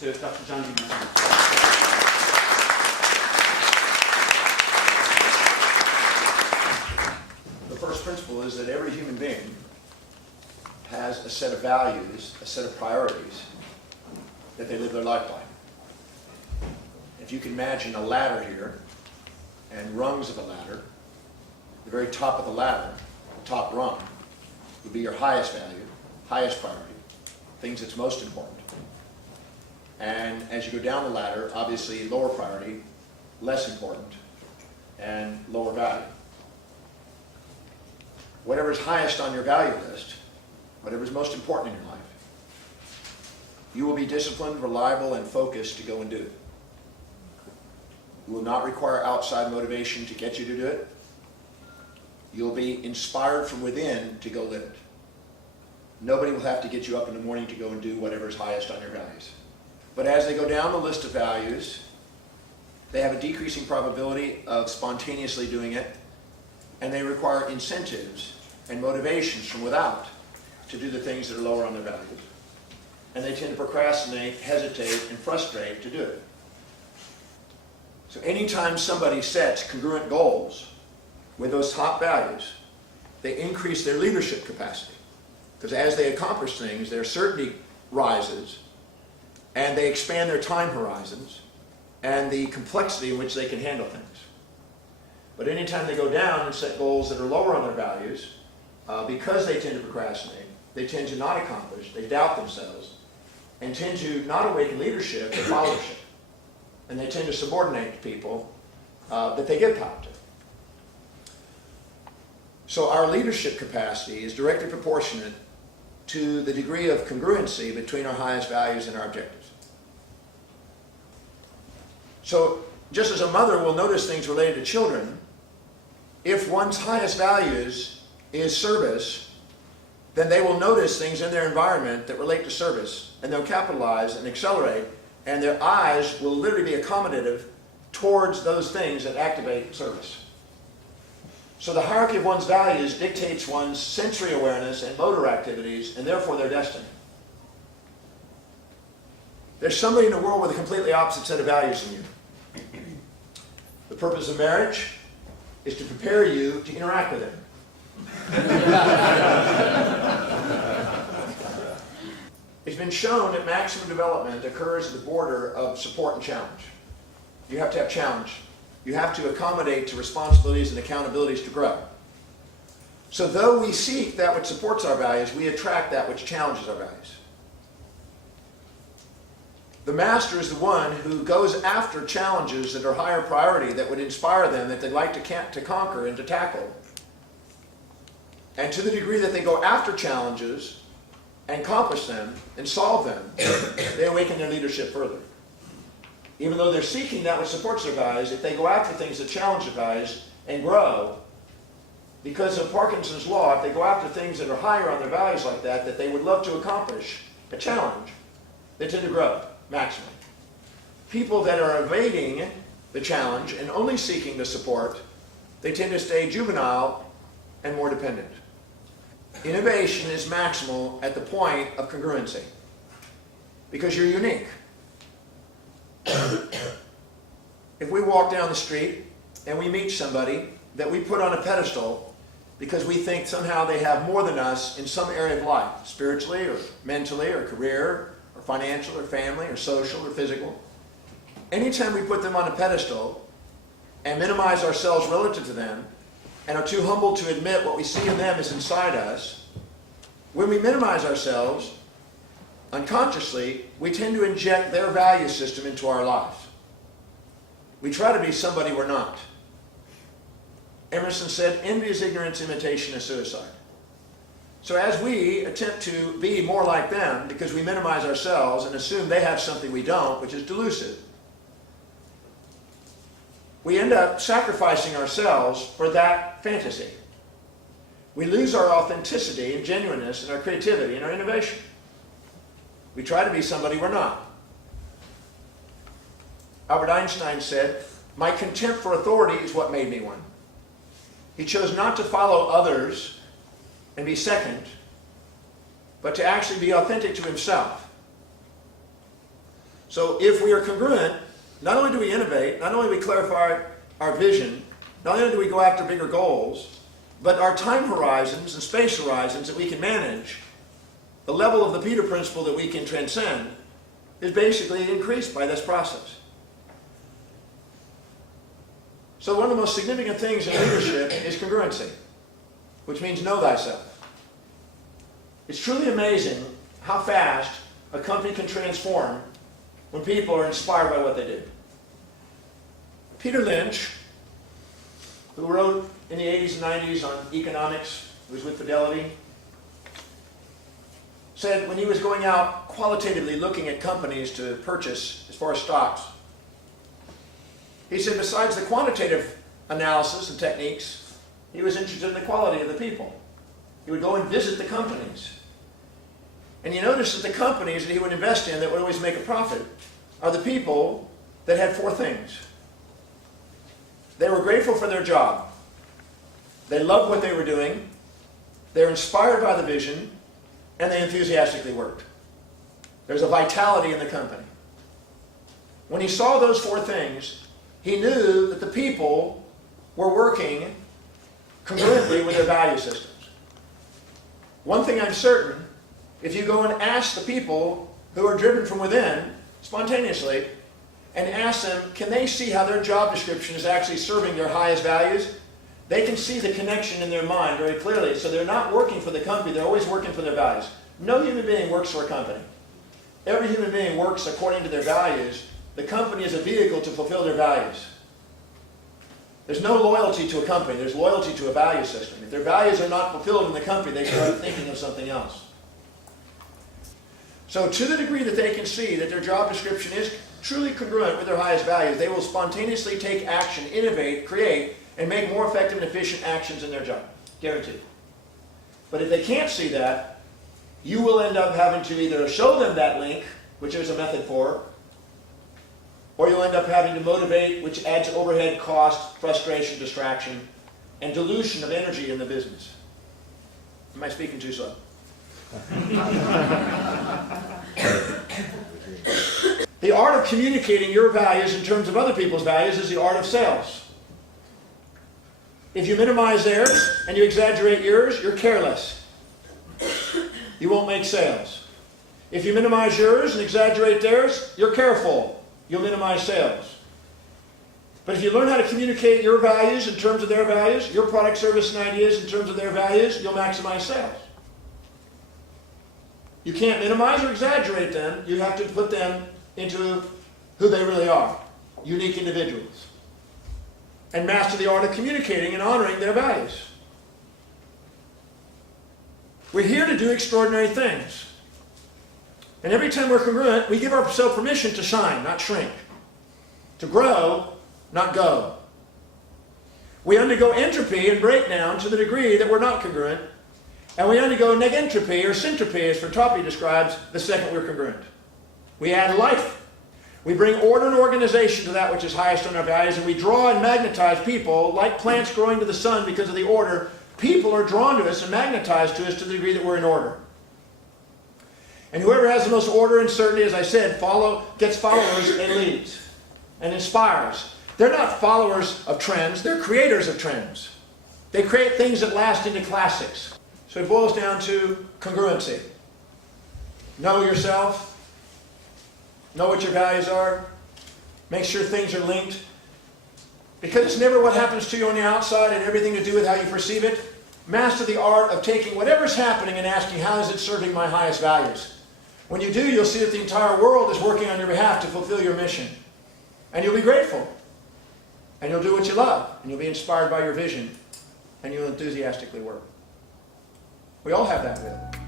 to Dr. John Demartini. The first principle is that every human being has a set of values, a set of priorities that they live their life by. If you can imagine a ladder here and rungs of a ladder, the very top of the ladder, the top rung, would be your highest value, highest priority, things that's most important. And as you go down the ladder, obviously lower priority, less important, and lower value. Whatever's highest on your value list, whatever's most important in your life, you will be disciplined, reliable, and focused to go and do it. You will not require outside motivation to get you to do it. You'll be inspired from within to go live it. Nobody will have to get you up in the morning to go and do whatever's highest on your values. But as they go down the list of values, they have a decreasing probability of spontaneously doing it, and they require incentives and motivations from without to do the things that are lower on their values. And they tend to procrastinate, hesitate, and frustrate to do it. So anytime somebody sets congruent goals with those top values, they increase their leadership capacity. Because as they accomplish things, their certainty rises, and they expand their time horizons and the complexity in which they can handle things. But anytime they go down and set goals that are lower on their values, because they tend to procrastinate, they tend to not accomplish, they doubt themselves, and tend to not awaken leadership but followership. And they tend to subordinate people that they give power to. So our leadership capacity is directly proportionate to the degree of congruency between our highest values and our objectives. So just as a mother will notice things related to children, if one's highest values is service, then they will notice things in their environment that relate to service, and they'll capitalize and accelerate, and their eyes will literally be accommodative towards those things that activate service. So the hierarchy of one's values dictates one's sensory awareness and motor activities, and therefore their destiny. There's somebody in the world with a completely opposite set of values than you. The purpose of marriage is to prepare you to interact with him. It's been shown that maximum development occurs at the border of support and challenge. You have to have challenge. You have to accommodate to responsibilities and accountabilities to grow. So though we seek that which supports our values, we attract that which challenges our values. The master is the one who goes after challenges that are higher priority, that would inspire them, that they'd like to conquer and to tackle. And to the degree that they go after challenges and accomplish them and solve them, they awaken their leadership further. Even though they're seeking that which supports their values, if they go after things that challenge their values and grow, because of Parkinson's law, if they go after things that are higher on their values like that, that they would love to accomplish, a challenge, they tend to grow maximally. People that are evading the challenge and only seeking the support, they tend to stay juvenile and more dependent. Innovation is maximal at the point of congruency, because you're unique. If we walk down the street and we meet somebody that we put on a pedestal because we think somehow they have more than us in some area of life, spiritually or mentally or career or financial or family or social or physical, anytime we put them on a pedestal and minimize ourselves relative to them and are too humble to admit what we see in them is inside us, when we minimize ourselves, unconsciously, we tend to inject their value system into our lives. We try to be somebody we're not. Emerson said, envy is ignorance, imitation is suicide. So as we attempt to be more like them because we minimize ourselves and assume they have something we don't, which is delusive, we end up sacrificing ourselves for that fantasy. We lose our authenticity and genuineness and our creativity and our innovation. We try to be somebody we're not. Albert Einstein said, my contempt for authority is what made me one. He chose not to follow others and be second, but to actually be authentic to himself. So if we are congruent, not only do we innovate, not only do we clarify our vision, not only do we go after bigger goals, but our time horizons and space horizons that we can manage, the level of the Peter principle that we can transcend, is basically increased by this process. So one of the most significant things in leadership is congruency, which means know thyself. It's truly amazing how fast a company can transform when people are inspired by what they do. Peter Lynch, who wrote in the 80s and 90s on economics, who was with Fidelity, said when he was going out qualitatively looking at companies to purchase as far as stocks, he said besides the quantitative analysis and techniques, he was interested in the quality of the people. He would go and visit the companies. And he noticed that the companies that he would invest in that would always make a profit are the people that had four things. They were grateful for their job. They loved what they were doing. They were inspired by the vision. And they enthusiastically worked. There's a vitality in the company. When he saw those four things, he knew that the people were working congruently with their value systems. One thing I'm certain, if you go and ask the people who are driven from within, spontaneously, and ask them, can they see how their job description is actually serving their highest values? They can see the connection in their mind very clearly. So they're not working for the company, they're always working for their values. No human being works for a company. Every human being works according to their values. The company is a vehicle to fulfill their values. There's no loyalty to a company, there's loyalty to a value system. If their values are not fulfilled in the company, they start thinking of something else. So to the degree that they can see that their job description is truly congruent with their highest values, they will spontaneously take action, innovate, create, and make more effective and efficient actions in their job. Guaranteed. But if they can't see that, you will end up having to either show them that link, which there's a method for, or you'll end up having to motivate, which adds overhead cost, frustration, distraction, and dilution of energy in the business. Am I speaking too slow? The art of communicating your values in terms of other people's values is the art of sales. If you minimize theirs and you exaggerate yours, you're careless. You won't make sales. If you minimize yours and exaggerate theirs, you're careful. You'll minimize sales. But if you learn how to communicate your values in terms of their values, your product, service, and ideas in terms of their values, you'll maximize sales. You can't minimize or exaggerate them. You have to put them into who they really are, unique individuals. And master the art of communicating and honoring their values. We're here to do extraordinary things. And every time we're congruent, we give ourselves permission to shine, not shrink. To grow, not go. We undergo entropy and breakdown to the degree that we're not congruent. And we undergo negentropy or syntropy, as Fratopy describes, the second we're congruent. We add life. We bring order and organization to that which is highest on our values, and we draw and magnetize people like plants growing to the sun because of the order. People are drawn to us and magnetized to us to the degree that we're in order. And whoever has the most order and certainty, as I said, gets followers and leads and inspires. They're not followers of trends, they're creators of trends. They create things that last into classics. So it boils down to congruency. Know yourself. Know what your values are. Make sure things are linked. Because it's never what happens to you on the outside and everything to do with how you perceive it. Master the art of taking whatever's happening and asking, how is it serving my highest values? When you do, you'll see that the entire world is working on your behalf to fulfill your mission. And you'll be grateful. And you'll do what you love. And you'll be inspired by your vision. And you'll enthusiastically work. We all have that will.